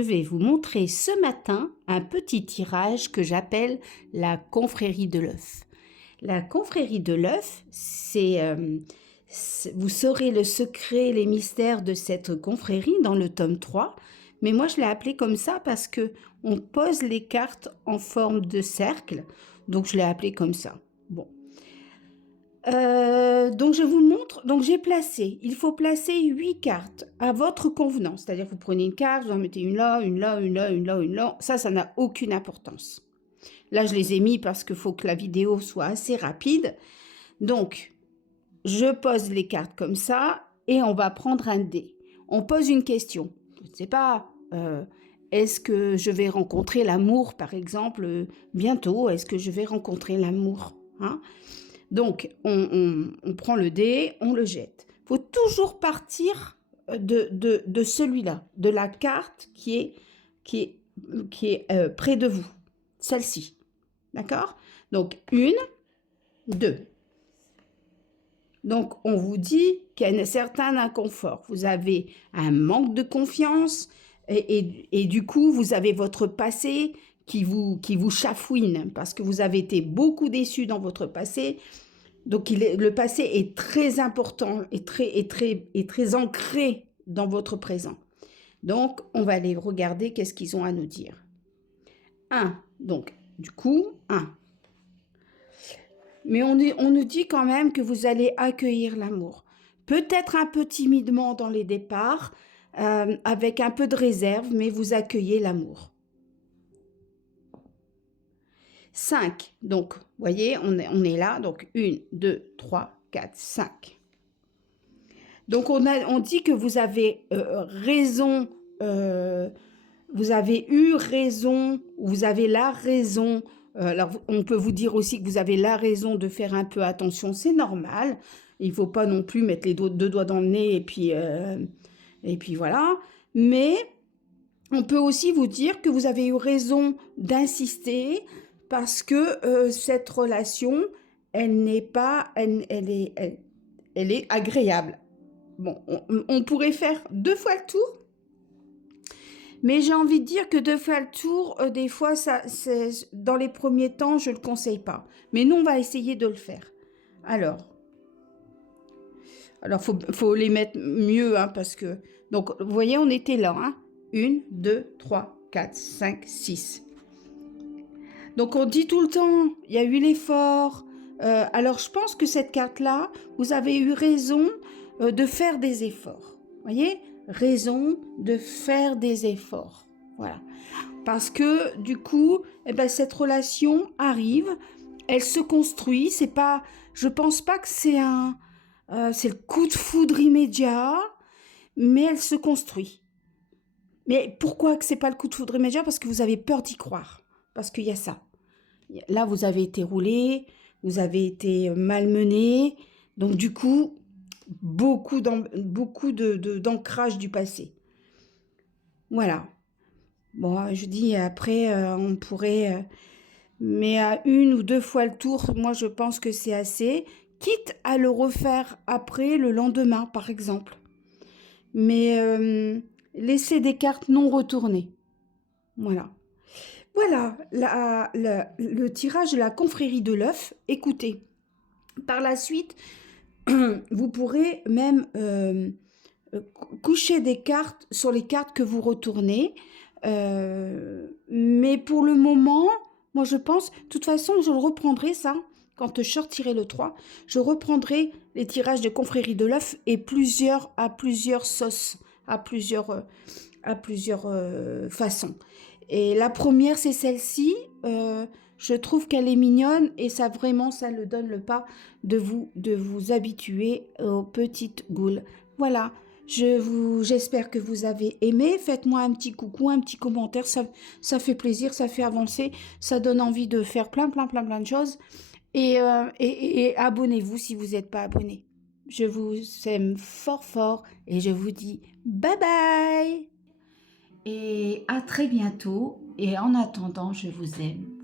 vais vous montrer ce matin un petit tirage que j'appelle la confrérie de l'œuf. La confrérie de l'œuf, vous saurez le secret, les mystères de cette confrérie dans le tome 3. Mais moi, je l'ai appelé comme ça parce que on pose les cartes en forme de cercle. Donc, je l'ai appelé comme ça. Bon. Donc, je vous montre. Donc, j'ai placé. Il faut placer 8 cartes à votre convenance. C'est-à-dire que vous prenez une carte, vous en mettez une là, une là, une là, une là, une là. Ça n'a aucune importance. Là, je les ai mis parce qu'il faut que la vidéo soit assez rapide. Donc, je pose les cartes comme ça et on va prendre un dé. On pose une question. Je ne sais pas, est-ce que je vais rencontrer l'amour, par exemple, bientôt? Est-ce que je vais rencontrer l'amour, hein? Donc, on prend le dé, on le jette. Il faut toujours partir de celui-là, de la carte qui est près de vous, celle-ci. D'accord? Donc, 1, 2. Donc, on vous dit qu'il y a un certain inconfort. Vous avez un manque de confiance et du coup, vous avez votre passé qui vous chafouine parce que vous avez été beaucoup déçu dans votre passé. Donc, le passé est très important et très ancré dans votre présent. Donc, on va aller regarder qu'est-ce qu'ils ont à nous dire. 1. Donc, du coup, 1. Mais on nous dit quand même que vous allez accueillir l'amour. Peut-être un peu timidement dans les départs, avec un peu de réserve, mais vous accueillez l'amour. 5. Donc, vous voyez, on est là. Donc, 1, 2, 3, 4, 5. Donc, on dit que vous avez raison, vous avez eu raison, vous avez la raison. Alors, on peut vous dire aussi que vous avez la raison de faire un peu attention, c'est normal. Il ne faut pas non plus mettre les deux doigts dans le nez et puis voilà. Mais on peut aussi vous dire que vous avez eu raison d'insister parce que cette relation, elle est agréable. Bon, on pourrait faire 2 fois le tour. Mais j'ai envie de dire que 2 fois le tour, des fois, dans les premiers temps, je ne le conseille pas. Mais nous, on va essayer de le faire. Alors, faut les mettre mieux, hein, parce que... Donc, vous voyez, on était là. Hein, 1, 2, 3, 4, 5, 6. Donc, on dit tout le temps, il y a eu l'effort. Alors, je pense que cette carte-là, vous avez eu raison de faire des efforts. Vous voyez ? Raison de faire des efforts. Voilà. Parce que du coup, eh ben, cette relation arrive, elle se construit. C'est pas, je pense pas que c'est le coup de foudre immédiat, mais elle se construit. Mais pourquoi que c'est pas le coup de foudre immédiat? Parce que vous avez peur d'y croire. Parce qu'il y a ça. Là, vous avez été roulé, vous avez été malmené. Donc du coup, beaucoup d'ancrage du passé. Voilà. Bon, je dis après, on pourrait... mais à 1 ou 2 fois le tour, moi, je pense que c'est assez. Quitte à le refaire après, le lendemain, par exemple. Mais laissez des cartes non retournées. Voilà. Voilà le tirage de la confrérie de l'œuf. Écoutez, par la suite, vous pourrez même coucher des cartes sur les cartes que vous retournez. Mais pour le moment, moi je pense, de toute façon, je le reprendrai ça. Quand je sortirai le 3, je reprendrai les tirages de confrérie de l'œuf et à plusieurs sauces, à plusieurs façons. Et la première, c'est celle-ci. Je trouve qu'elle est mignonne et ça vraiment, ça le donne le pas de vous habituer aux petites goules. Voilà, j'espère que vous avez aimé. Faites-moi un petit coucou, un petit commentaire, ça fait plaisir, ça fait avancer, ça donne envie de faire plein de choses. Et abonnez-vous si vous n'êtes pas abonné. Je vous aime fort fort et je vous dis bye bye. Et à très bientôt. Et en attendant, je vous aime.